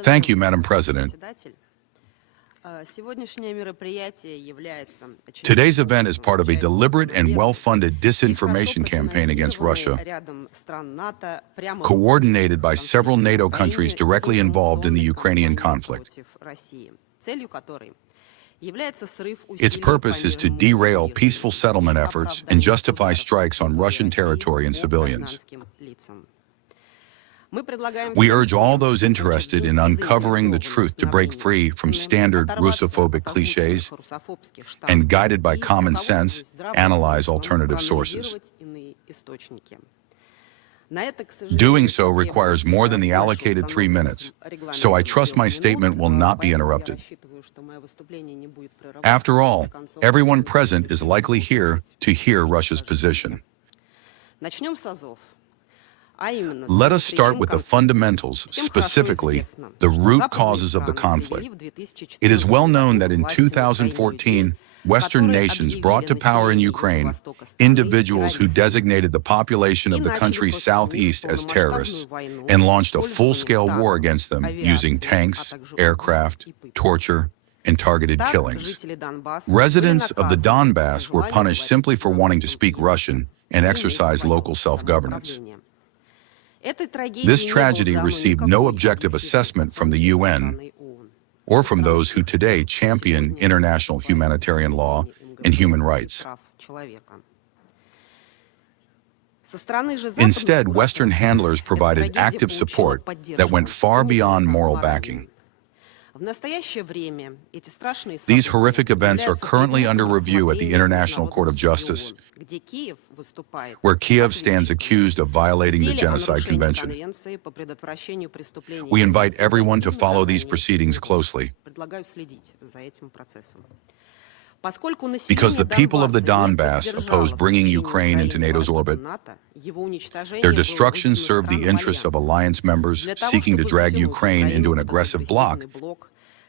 Thank you, Madam President. Today's event is part of a deliberate and well-funded disinformation campaign against Russia, coordinated by several NATO countries directly involved in the Ukrainian conflict. Its purpose is to derail peaceful settlement efforts and justify strikes on Russian territory and civilians. We urge all those interested in uncovering the truth to break free from standard Russophobic cliches and, guided by common sense, analyze alternative sources. Doing so requires more than the allocated 3 minutes, so I trust my statement will not be interrupted. After all, everyone present is likely here to hear Russia's position. Let us start with the fundamentals, specifically the root causes of the conflict. It is well known that in 2014, Western nations brought to power in Ukraine individuals who designated the population of the country's southeast as terrorists and launched a full-scale war against them using tanks, aircraft, torture, and targeted killings. Residents of the Donbass were punished simply for wanting to speak Russian and exercise local self-governance. This tragedy received no objective assessment from the UN or from those who today champion international humanitarian law and human rights. Instead, Western handlers provided active support that went far beyond moral backing. These horrific events are currently under review at the International Court of Justice, where Kiev stands accused of violating the Genocide Convention. We invite everyone to follow these proceedings closely, because the people of the Donbass oppose bringing Ukraine into NATO's orbit. Their destruction served the interests of alliance members seeking to drag Ukraine into an aggressive bloc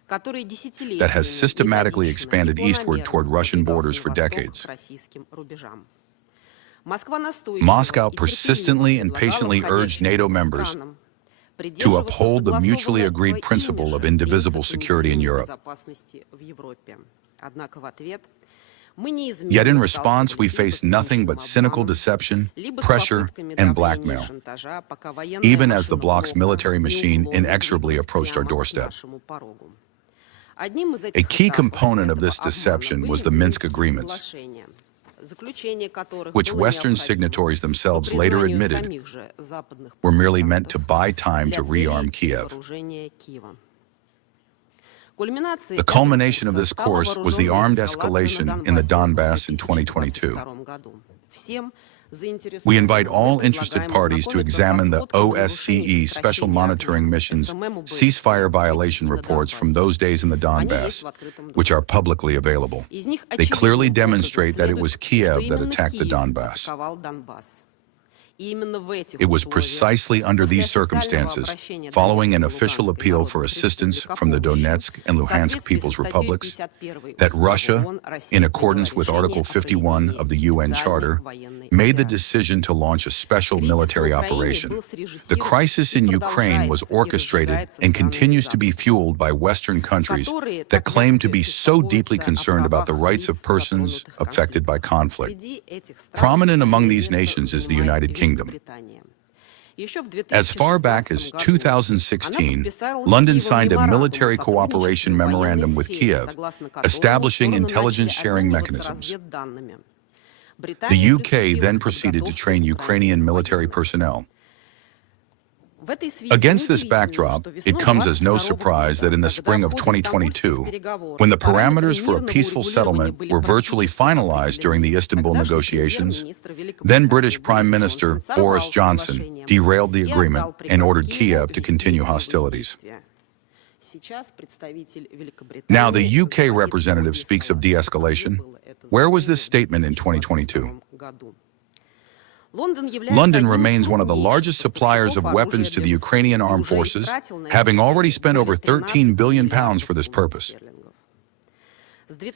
that has systematically expanded eastward toward Russian borders for decades. Moscow persistently and patiently urged NATO members to uphold the mutually agreed principle of indivisible security in Europe. Yet in response, we face nothing but cynical deception, pressure, and blackmail, even as the bloc's military machine inexorably approached our doorstep. A key component of this deception was the Minsk agreements, which Western signatories themselves later admitted were merely meant to buy time to rearm Kiev. The culmination of this course was the armed escalation in the Donbass in 2022. We invite all interested parties to examine the OSCE Special Monitoring Mission's ceasefire violation reports from those days in the Donbass, which are publicly available. They clearly demonstrate that it was Kiev that attacked the Donbass. It was precisely under these circumstances, following an official appeal for assistance from the Donetsk and Luhansk People's Republics, that Russia, in accordance with Article 51 of the UN Charter, made the decision to launch a special military operation. The crisis in Ukraine was orchestrated and continues to be fueled by Western countries that claim to be so deeply concerned about the rights of persons affected by conflict. Prominent among these nations is the United Kingdom. As far back as 2016, London signed a military cooperation memorandum with Kiev, establishing intelligence sharing mechanisms. The UK then proceeded to train Ukrainian military personnel. Against this backdrop, it comes as no surprise that in the spring of 2022, when the parameters for a peaceful settlement were virtually finalized during the Istanbul negotiations, then British Prime Minister Boris Johnson derailed the agreement and ordered Kiev to continue hostilities. Now the UK representative speaks of de-escalation. Where was this statement in 2022? London remains one of the largest suppliers of weapons to the Ukrainian armed forces, having already spent over £13 billion for this purpose.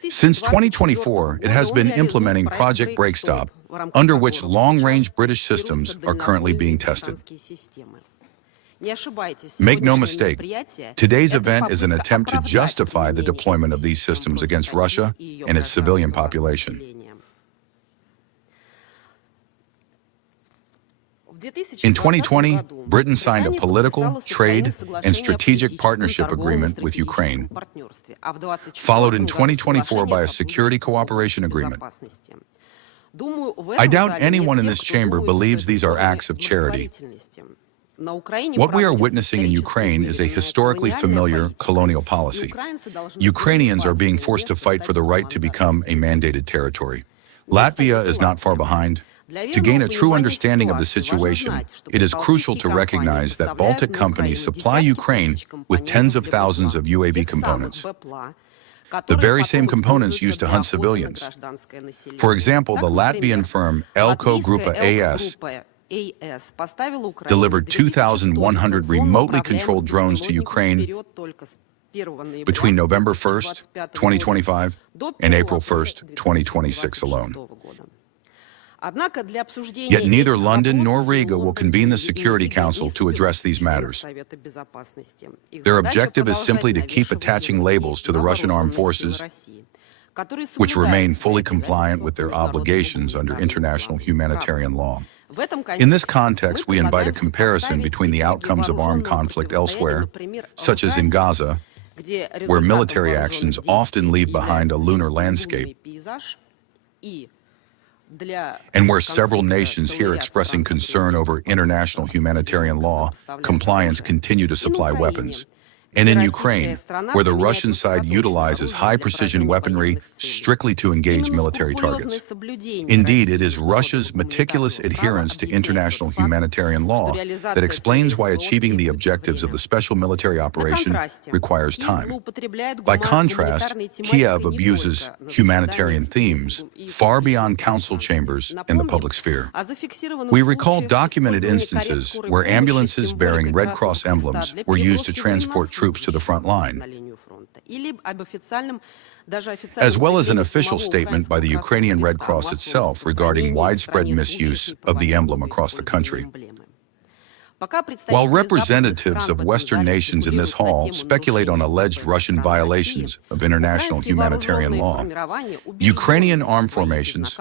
Since 2024, it has been implementing Project Breakstop, under which long-range British systems are currently being tested. Make no mistake, today's event is an attempt to justify the deployment of these systems against Russia and its civilian population. In 2020, Britain signed a political, trade, and strategic partnership agreement with Ukraine, followed in 2024 by a security cooperation agreement. I doubt anyone in this chamber believes these are acts of charity. What we are witnessing in Ukraine is a historically familiar colonial policy. Ukrainians are being forced to fight for the right to become a mandated territory. Latvia is not far behind. To gain a true understanding of the situation, it is crucial to recognize that Baltic companies supply Ukraine with tens of thousands of UAV components, the very same components used to hunt civilians. For example, the Latvian firm Elko Grupa AS delivered 2,100 remotely controlled drones to Ukraine between November 1st, 2025 and April 1st, 2026 alone. Yet neither London nor Riga will convene the Security Council to address these matters. Their objective is simply to keep attaching labels to the Russian armed forces, which remain fully compliant with their obligations under international humanitarian law. In this context, we invite a comparison between the outcomes of armed conflict elsewhere, such as in Gaza, where military actions often leave behind a lunar landscape, and where several nations here expressing concern over international humanitarian law compliance continue to supply weapons. And in Ukraine, where the Russian side utilizes high-precision weaponry strictly to engage military targets. Indeed, it is Russia's meticulous adherence to international humanitarian law that explains why achieving the objectives of the special military operation requires time. By contrast, Kiev abuses humanitarian themes far beyond council chambers and the public sphere. We recall documented instances where ambulances bearing Red Cross emblems were used to transport troops to the front line, as well as an official statement by the Ukrainian Red Cross itself regarding widespread misuse of the emblem across the country. While representatives of Western nations in this hall speculate on alleged Russian violations of international humanitarian law, Ukrainian armed formations,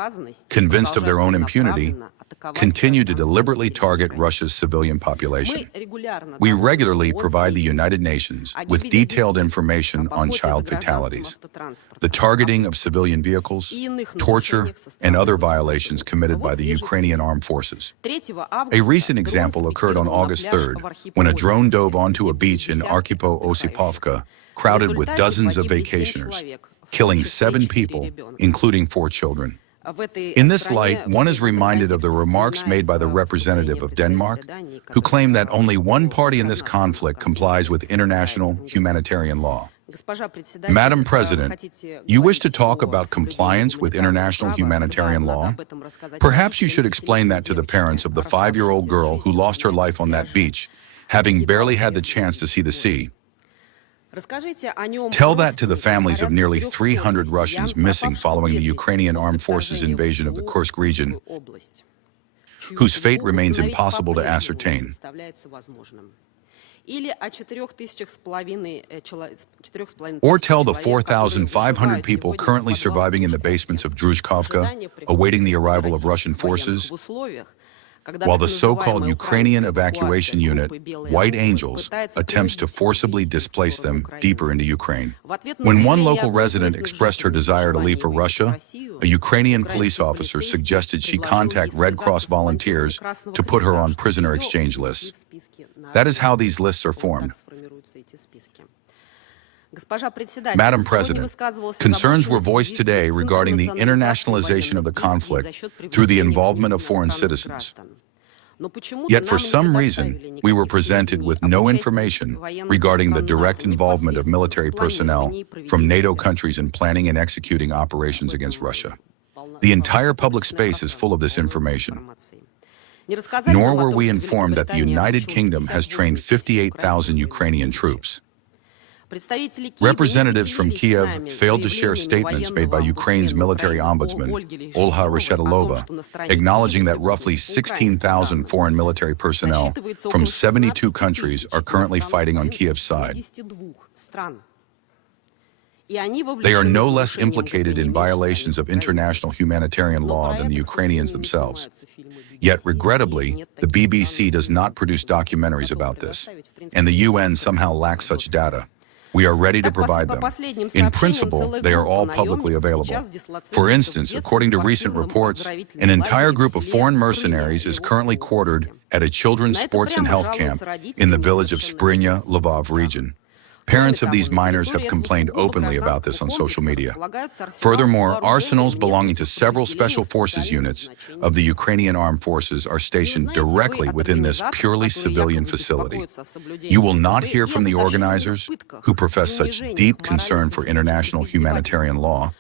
convinced of their own impunity, continue to deliberately target Russia's civilian population. We regularly provide the United Nations with detailed information on child fatalities, the targeting of civilian vehicles, torture, and other violations committed by the Ukrainian armed forces. A recent example occurred on August 3rd, when a drone dove onto a beach in Archipo-Osipovka, crowded with dozens of vacationers, killing 7 people, including 4 children. In this light, one is reminded of the remarks made by the representative of Denmark, who claimed that only one party in this conflict complies with international humanitarian law. Madam President, you wish to talk about compliance with international humanitarian law? Perhaps you should explain that to the parents of the 5-year-old girl who lost her life on that beach, having barely had the chance to see the sea. Tell that to the families of nearly 300 Russians missing following the Ukrainian armed forces invasion of the Kursk region, whose fate remains impossible to ascertain. Or tell the 4,500 people currently surviving in the basements of Druzhkovka, awaiting the arrival of Russian forces, while the so-called Ukrainian evacuation unit, White Angels, attempts to forcibly displace them deeper into Ukraine. When one local resident expressed her desire to leave for Russia, a Ukrainian police officer suggested she contact Red Cross volunteers to put her on prisoner exchange lists. That is how these lists are formed. Madam President, concerns were voiced today regarding the internationalization of the conflict through the involvement of foreign citizens. Yet for some reason, we were presented with no information regarding the direct involvement of military personnel from NATO countries in planning and executing operations against Russia. The entire public space is full of this information. Nor were we informed that the United Kingdom has trained 58,000 Ukrainian troops. Representatives from Kiev failed to share statements made by Ukraine's military ombudsman, Olha Reshetilova, acknowledging that roughly 16,000 foreign military personnel from 72 countries are currently fighting on Kiev's side. They are no less implicated in violations of international humanitarian law than the Ukrainians themselves. Yet, regrettably, the BBC does not produce documentaries about this, and the UN somehow lacks such data. We are ready to provide them. In principle, they are all publicly available. For instance, according to recent reports, an entire group of foreign mercenaries is currently quartered at a children's sports and health camp in the village of Sprynya, Lvov region. Parents of these minors have complained openly about this on social media. Furthermore, arsenals belonging to several special forces units of the Ukrainian armed forces are stationed directly within this purely civilian facility. You will not hear from the organizers, who profess such deep concern for international humanitarian law,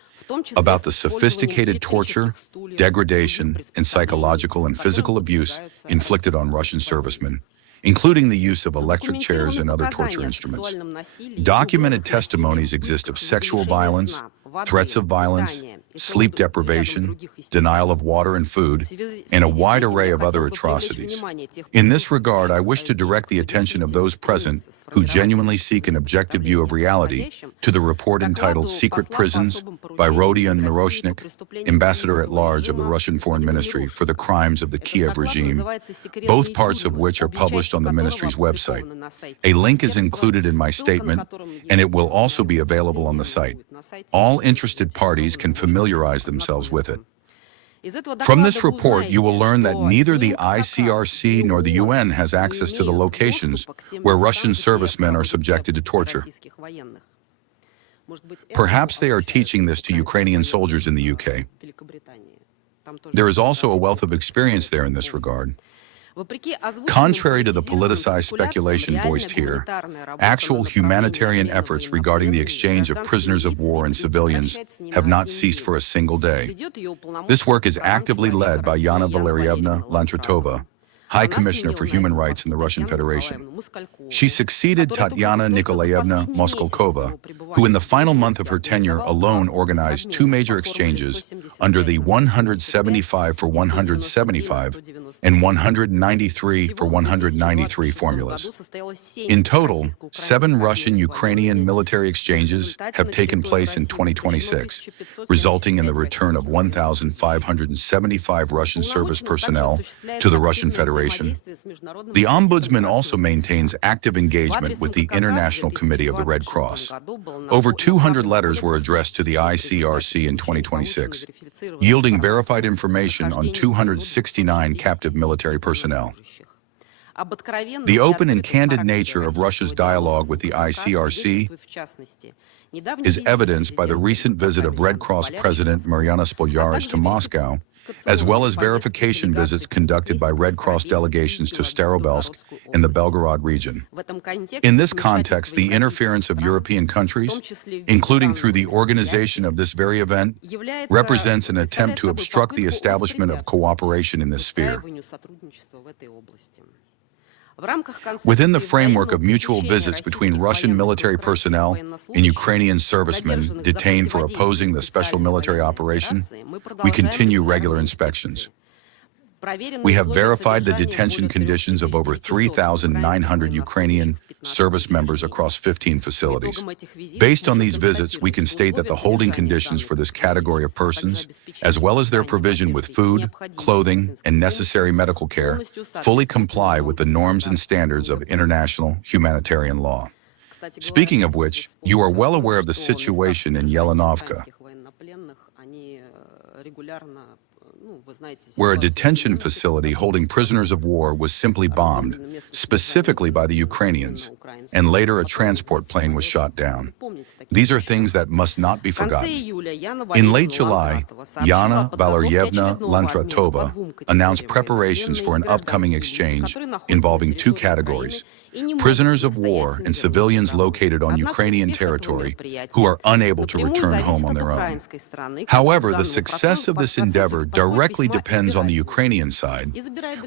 about the sophisticated torture, degradation, and psychological and physical abuse inflicted on Russian servicemen, including the use of electric chairs and other torture instruments. Documented testimonies exist of sexual violence, threats of violence, sleep deprivation, denial of water and food, and a wide array of other atrocities. In this regard, I wish to direct the attention of those present who genuinely seek an objective view of reality to the report entitled Secret Prisons by Rodion Miroshnik, Ambassador-at-Large of the Russian Foreign Ministry for the Crimes of the Kiev Regime, both parts of which are published on the ministry's website. A link is included in my statement, and it will also be available on the site. All interested parties can familiarize themselves with it. From this report, you will learn that neither the ICRC nor the UN has access to the locations where Russian servicemen are subjected to torture. Perhaps they are teaching this to Ukrainian soldiers in the UK. There is also a wealth of experience there in this regard. Contrary to the politicized speculation voiced here, actual humanitarian efforts regarding the exchange of prisoners of war and civilians have not ceased for a single day. This work is actively led by Yana Valerievna Lantratova, High Commissioner for Human Rights in the Russian Federation. She succeeded Tatyana Nikolaevna Moskalkova, who in the final month of her tenure alone organized two major exchanges under the 175 for 175 and 193 for 193 formulas. In total, 7 Russian-Ukrainian military exchanges have taken place in 2026, resulting in the return of 1,575 Russian service personnel to the Russian Federation. The Ombudsman also maintains active engagement with the International Committee of the Red Cross. Over 200 letters were addressed to the ICRC in 2026, yielding verified information on 269 captive military personnel. The open and candid nature of Russia's dialogue with the ICRC is evidenced by the recent visit of Red Cross President Mariana Spoljaric to Moscow, as well as verification visits conducted by Red Cross delegations to Starobelsk in the Belgorod region. In this context, the interference of European countries, including through the organization of this very event, represents an attempt to obstruct the establishment of cooperation in this sphere. Within the framework of mutual visits between Russian military personnel and Ukrainian servicemen detained for opposing the special military operation, we continue regular inspections. We have verified the detention conditions of over 3,900 Ukrainian service members across 15 facilities. Based on these visits, we can state that the holding conditions for this category of persons, as well as their provision with food, clothing, and necessary medical care, fully comply with the norms and standards of international humanitarian law. Speaking of which, you are well aware of the situation in Yelenovka, where a detention facility holding prisoners of war was simply bombed, specifically by the Ukrainians, and later a transport plane was shot down. These are things that must not be forgotten. In late July, Yana Valerievna Lantratova announced preparations for an upcoming exchange involving 2 categories: prisoners of war and civilians located on Ukrainian territory who are unable to return home on their own. However, the success of this endeavor directly depends on the Ukrainian side,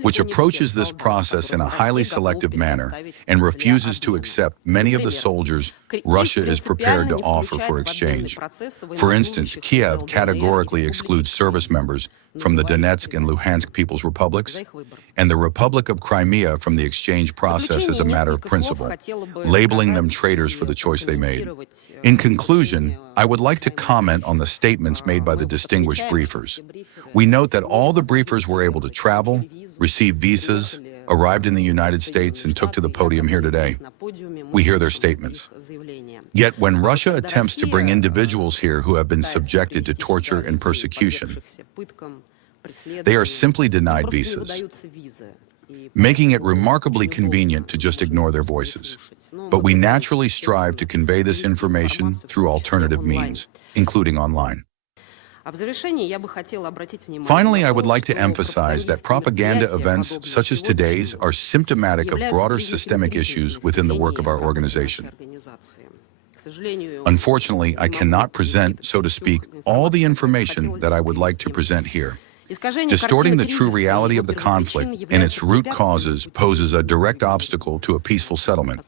which approaches this process in a highly selective manner and refuses to accept many of the soldiers Russia is prepared to offer for exchange. For instance, Kiev categorically excludes service members from the Donetsk and Luhansk People's Republics, and the Republic of Crimea from the exchange process as a matter of principle, labeling them traitors for the choice they made. In conclusion, I would like to comment on the statements made by the distinguished briefers. We note that all the briefers were able to travel, receive visas, arrived in the United States, and took to the podium here today. We hear their statements. Yet when Russia attempts to bring individuals here who have been subjected to torture and persecution, they are simply denied visas, making it remarkably convenient to just ignore their voices. But we naturally strive to convey this information through alternative means, including online. Finally, I would like to emphasize that propaganda events such as today's are symptomatic of broader systemic issues within the work of our organization. Unfortunately, I cannot present, so to speak, all the information that I would like to present here. Distorting the true reality of the conflict and its root causes poses a direct obstacle to a peaceful settlement.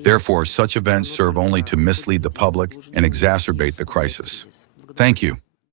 Therefore, such events serve only to mislead the public and exacerbate the crisis. Thank you.